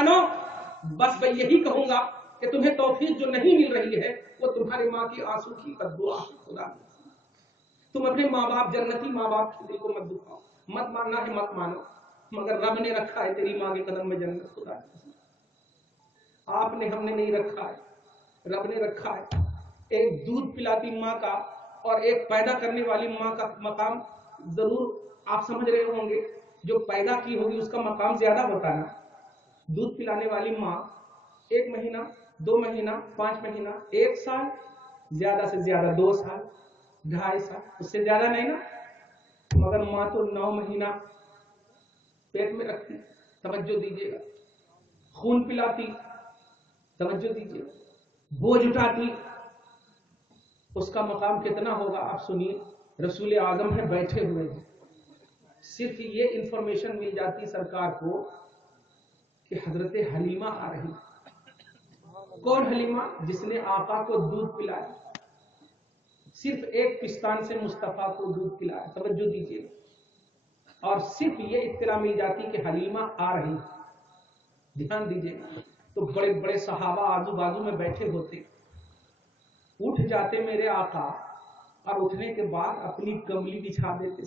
नौजवानों, बस मैं यही कहूंगा कि तुम्हें तौफीक जो नहीं मिल रही है वो तुम्हारी माँ की आंसू की बद्दुआ है। खुदा, तुम अपने माँ बाप, जन्नती माँ बाप के दिल को मत दुखाओ। मत मानना है मत मानो, मगर रब ने रखा है तेरी माँ के कदम में जन्नत। खुदा, आपने, हमने नहीं रखा है, रब ने रखा है। एक दूध पिलाती माँ का और एक पैदा करने वाली माँ का मकाम जरूर आप समझ रहे होंगे। जो पैदा की होगी उसका मकाम ज्यादा होता है ना। दूध पिलाने वाली माँ 1 महीना, 2 महीना, 5 महीना, 1 साल, ज्यादा से ज्यादा 2 साल, 2.5 साल, उससे ज्यादा नहीं ना। मगर माँ तो 9 महीना पेट में रखती, तवज्जो दीजिएगा। खून पिलाती, तवज्जो दीजिएगा। बोझ उठाती, उसका मकाम कितना होगा आप सुनिए। रसूल आजम है, बैठे हुए हैं। सिर्फ ये इंफॉर्मेशन मिल जाती सरकार को कि हजरत हलीमा आ रही। कौन हलीमा? जिसने आका को दूध पिलाया, सिर्फ एक पिस्तान से मुस्तफा को दूध पिलाया। तवज्जो दीजिए। और सिर्फ ये इत्तला मिल जाती कि हलीमा आ रही। ध्यान दीजिए। तो बड़े बड़े सहाबा आजू बाजू में बैठे होते, उठ जाते मेरे आका, और उठने के बाद अपनी कमली बिछा देते,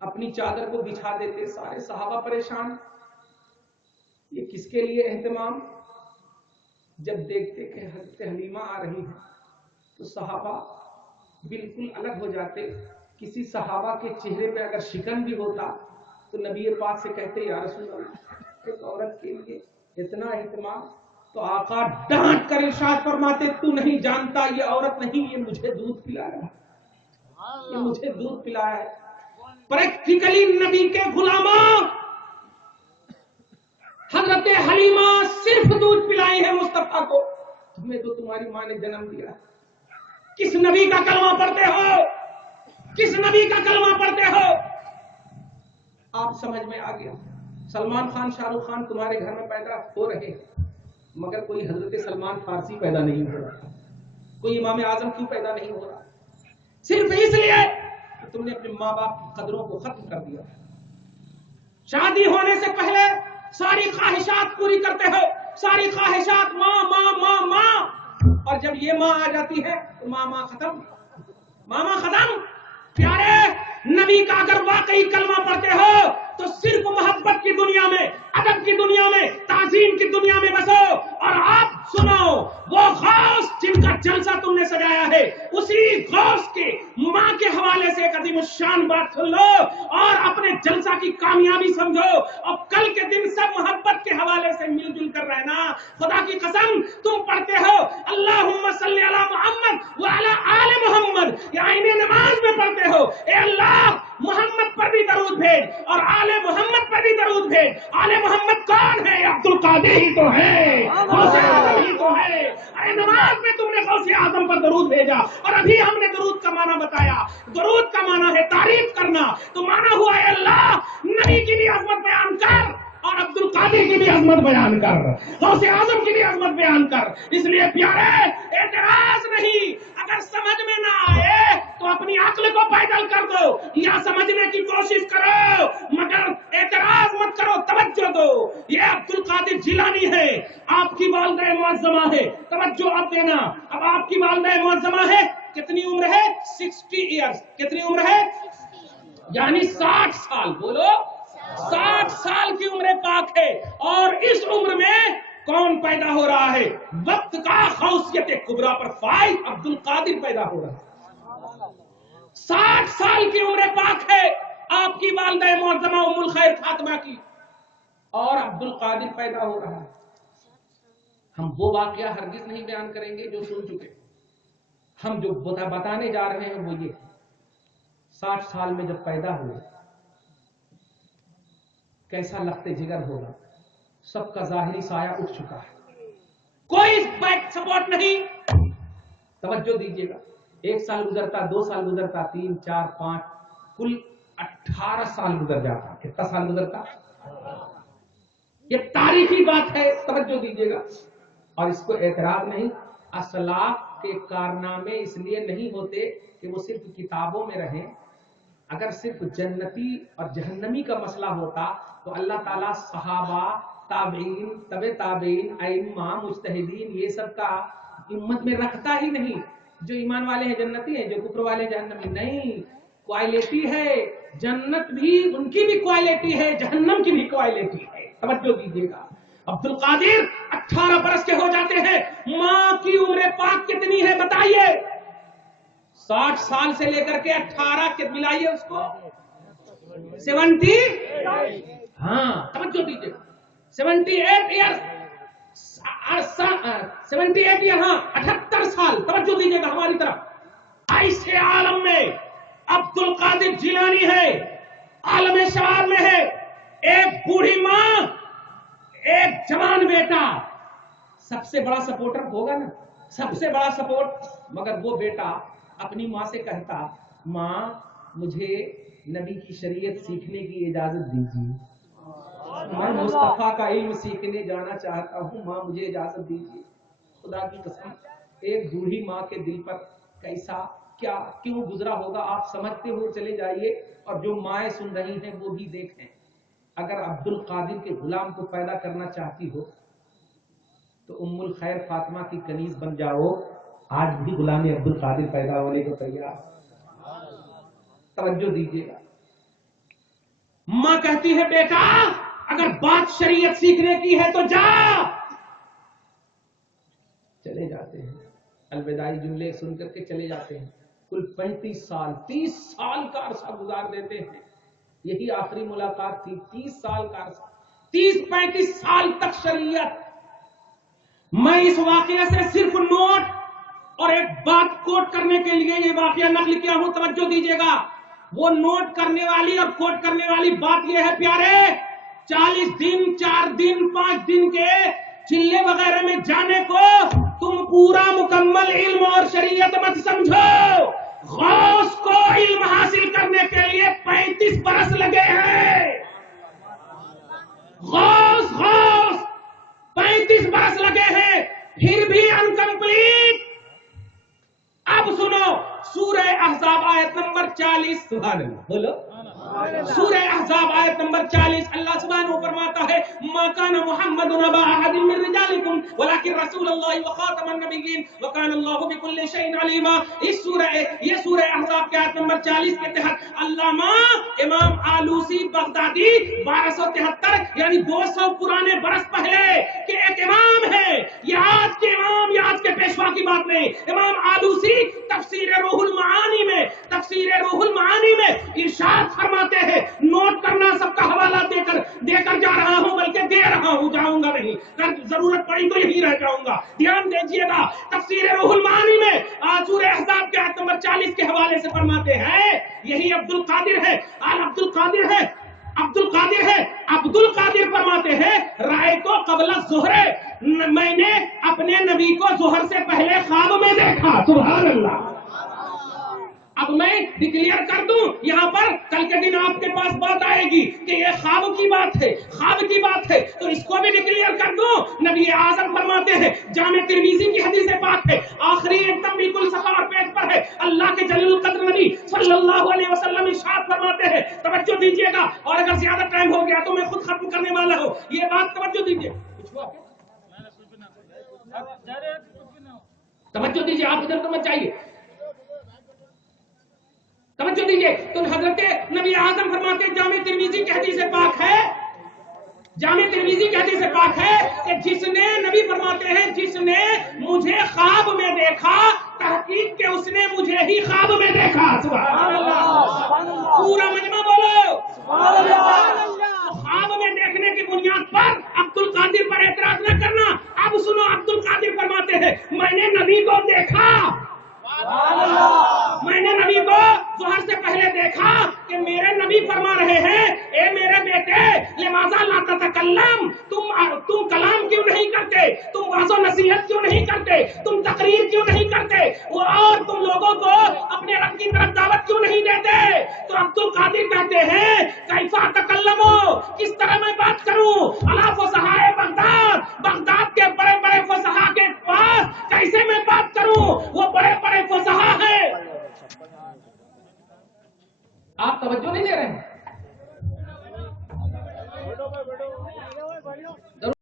अपनी चादर को बिछा देते। सारे सहाबा परेशान, ये किसके लिए एहतमाम? जब देखते कि हज़रत हलीमा आ रही है तो सहाबा बिल्कुल अलग हो जाते। किसी सहाबा के चेहरे पे अगर शिकन भी होता तो नबी पाक से कहते, या रसूल अल्लाह, एक औरत के लिए इतना एहतमाम? तो आका डांट कर इरशाद फरमाते, तू नहीं जानता, ये औरत नहीं, ये मुझे दूध पिलाया, ये मुझे दूध पिलाया है। प्रैक्टिकली नबी के गुलामों, हजरत हलीमा सिर्फ दूध पिलाई है मुस्तफा को। तुम्हें तो तुम्हारी माँ ने जन्म दिया। किस नबी का कलमा पढ़ते हो? किस नबी का कलमा पढ़ते हो? आप समझ में आ गया। सलमान खान, शाहरुख खान तुम्हारे घर में पैदा हो रहे हैं, मगर कोई हजरत सलमान फारसी पैदा नहीं हो रहा, कोई इमाम आजम क्यों पैदा नहीं हो रहा? सिर्फ इसलिए कि तुमने अपने माँ बाप की कदरों को खत्म कर दिया। शादी होने से पहले सारी ख्वाहिशात पूरी करते हो, सारी ख्वाहिशात माँ माँ माँ माँ, और जब ये माँ आ जाती है तो माँ खत्म, मामा खत्म। प्यारे नबी का अगर वाकई कलमा पढ़ते हो तो सिर्फ मोहब्बत की दुनिया में, अदब की दुनिया में, ताजीम की दुनिया में बसो। और आप सुनो, वो गौस जिनका जलसा तुमने सजाया है, उसी गौस के माँ के हवाले से एक अजीमुश्शान बात सुन लो और अपने जलसा की कामयाबी समझो। और कल के दिन सब मोहब्बत के हवाले से मिलजुल कर रहना। खुदा की कसम, तुम पढ़ते हो अल्लाहुम्मा सल्ली अला मुहम्मद व अला आले मुहम्मद, या इन्हें नमाज में पढ़ते हो, ए अल्लाह मोहम्मद पर भी दरूद भेज और आले मोहम्मद पर भी दरूद भेज। आले मोहम्मद कौन है? अब्दुल कादिर ही तो है, गौसे आजम ही तो है। अरे नमाज में तुमने गौसे आजम पर दरूद भेजा, और अभी हमने दरूद का माना बताया। दरूद का माना है तारीफ करना, तो माना हुआ है अल्लाह नबी की भी अजमत बयान कर और अब्दुल कादिर की भी अजमत बयान कर, गौसे आजम की भी अजमत बयान कर। इसलिए प्यारे, एतराज नहीं, अगर समझ में ना आए तो अपनी अक्ल को पैदल कर दो या समझने की कोशिश करो, मगर एतराज मत करो, तवज्जो दो। ये अब्दुल कादिर जिलानी है, आपकी वालिदा मुअज्जमा है, तवज्जो अब देना। अब आपकी वालिदा मुअज्जमा है, कितनी उम्र है? 60 इयर्स। कितनी उम्र है? यानी 60 साल। बोलो, 60 साल की उम्र पाक है। और इस उम्र में कौन पैदा हो रहा है? वक्त का खौसियत कुबरा पर फाइज अब्दुल कादिर पैदा हो रहा है। 60 साल की उम्र पाक है आपकी वालिदा मुअज्जमा उम्मुल खैर फातिमा की, और अब्दुल कादिर पैदा हो रहा है। हम वो वाकया हरगिज नहीं बयान करेंगे जो सुन चुके। हम जो बताने जा रहे हैं वो ये, 60 साल में जब पैदा हुए कैसा लखते जिगर होगा। सबका जाहिरी साया उठ चुका है, कोई बैक सपोर्ट नहीं। तवज्जो दीजिएगा। 1 साल गुजरता, 2 साल गुजरता, 3, 4, 5, कुल 18 साल गुजर जाता। कितना साल गुजरता? ये तारीखी बात है, तवज्जो दीजिएगा। और इसको एतराज नहीं, असलाफ के कारनामे इसलिए नहीं होते कि वो सिर्फ किताबों में रहे। अगर सिर्फ जन्नती और जहन्नमी का मसला होता तो अल्लाह ताला सहाबा, تابعین، تبع تابعین، ائمہ، مجتہدین، یہ سب کا امت میں رکھتا ہی نہیں. جو ایمان والے ہیں جنتی ہیں، جو کفر والے جہنمی. نہیں، کوالٹی ہے. جنت بھی ان کی بھی کوالٹی ہے، جہنم کی بھی کوالٹی ہے. توجہ دیجیے گا. عبد القادر 18 برس کے ہو جاتے ہیں. ماں کی عمر پاک کتنی ہے بتائیے؟ 60 سال سے لے کر کے 18 کے ملائیے اس کو 70. ہاں توجہ دیجیے. 78 ایئرس، 78 ایئر، ہاں 78 سال. توجہ دیجیے گا ہماری طرف. ایسے عالم میں عبد القادر جیلانی ہے، عالم شباب میں ہے. ایک بوڑھی ماں، ایک جوان بیٹا. سب سے بڑا سپورٹر ہوگا نا، سب سے بڑا سپورٹ. مگر وہ بیٹا اپنی ماں سے کہتا، ماں مجھے نبی کی شریعت سیکھنے کی اجازت دیجیے، میں مصطفیٰ کا علم سیکھنے جانا چاہتا ہوں، ماں مجھے اجازت دیجیے. خدا کی قسم ایک بوڑھی ماں کے دل پر کیسا کیا کیوں گزرا ہوگا آپ سمجھتے ہو. چلے جائیے اور جو مائیں سن رہی ہیں وہ بھی دیکھیں. اگر عبد القادر کے غلام کو پیدا کرنا چاہتی ہو تو ام الخیر فاطمہ کی کنیز بن جاؤ. آج بھی غلام عبد القادر پیدا ہونے کو تیار. توجہ دیجیے گا. ماں کہتی ہے بیٹا اگر بات شریعت سیکھنے کی ہے تو جا. چلے جاتے ہیں، الوداعی جملے سن کر کے چلے جاتے ہیں. کل 35 سال 30 سال کا عرصہ گزار دیتے ہیں. یہی آخری ملاقات تھی. 30 سال کا عرصہ، 30-35 سال تک شریعت. میں اس واقعے سے صرف نوٹ اور ایک بات کوٹ کرنے کے لیے یہ واقعہ نقل کیا ہوں. توجہ دیجیے گا. وہ نوٹ کرنے والی اور کوٹ کرنے والی بات یہ ہے پیارے، 40 دن 4 دن 5 دن کے چلے وغیرہ میں جانے کو تم پورا مکمل علم اور شریعت مت سمجھو. غوث کو علم حاصل کرنے کے لیے 35 برس لگے ہیں. غوث 35 برس لگے ہیں، پھر بھی انکمپلیٹ. اب سنو سورہ احزاب آیت نمبر 40. سبحان اللہ بولو. سورہ احزاب آیت نمبر 40 اللہ سبحانہ فرماتا ہے ما کان محمد ابا احد من رجالکم ولکن رسول اللہ وخاتم النبیین وکان اللہ بكل شیء علیما. اس یہ سورہ احزاب کے آیت نمبر 40 کے تحت علامہ امام آلوسی بغدادی 1273 یعنی 200 پرانے برس پہلے کے ایک امام ہے. یہ آج کے امام یا آج کے پیشوا کی بات نہیں. امام آلوسی تفسیر روح المعانی میں ارشاد فرماتے ہیں، نوٹ کرنا سب کا حوالہ دے کر جا رہا ہوں، بلکہ دے رہا ہوں، جاؤں گا نہیں. اگر ضرورت پڑی تو یہی رہ جاؤں گا. دھیان دیجیے گا. تفسیر روح المعانی میں سورہ احزاب کے آیت نمبر 40 کے حوالے سے فرماتے ہیں یہی عبد القادر ہے. عبد القادر فرماتے ہیں رائے کو قبل ظہر، میں نے اپنے نبی کو ظہر سے پہلے خواب میں دیکھا. سبحان اللہ. اب میں ڈکلیئر کر دوں یہاں پر، کل کے دن آپ کے پاس بات آئے گی کہ یہ خواب کی بات ہے تو اس کو بھی ڈکلیئر کر دوں. نبی اعظم فرماتے ہیں، جامع ترمذی کی حدیث پاک ہے، آخری ایک دم بالکل صفحہ اور پیج پر ہے، اللہ کے جلیل القدر نبی صلی اللہ علیہ وسلم ارشاد فرماتے ہیں. توجہ دیجیے گا، اور اگر زیادہ ٹائم ہو گیا تو میں خود ختم کرنے والا ہوں. یہ بات توجہ دیجیے. توجہ دیجیے، آپ ادھر تو مت جائیے. توجہ دیجیے. تو حضرت نبی اعظم فرماتے ہیں جامع ترمذی کی حدیث پاک ہے کہ جس نے، نبی فرماتے ہیں جس نے مجھے خواب میں دیکھا، تحقیق کہ اس نے مجھے ہی خواب میں دیکھا. سبحان اللہ. پورا مجمع بولو سبحان اللہ. خواب میں دیکھنے کی بنیاد پر عبد القادر پر اعتراض نہ کرنا. اب سنو، عبد القادر فرماتے ہیں میں نے نبی کو دیکھا، میں نے نبی کو ظہر سے پہلے دیکھا کہ میرے نبی فرما رہے ہیں اے میرے بیٹے لماذا لا تتکلم، تم کلام کیوں نہیں کرتے، تم واضح و نصیحت کیوں نہیں کرتے، تم تقریر کیوں نہیں کرتے، اور تم لوگوں کو اپنے رب کی طرف دعوت کیوں نہیں دیتے. تو عبد القادر کہتے ہیں کیفا تکلمو، کس طرح میں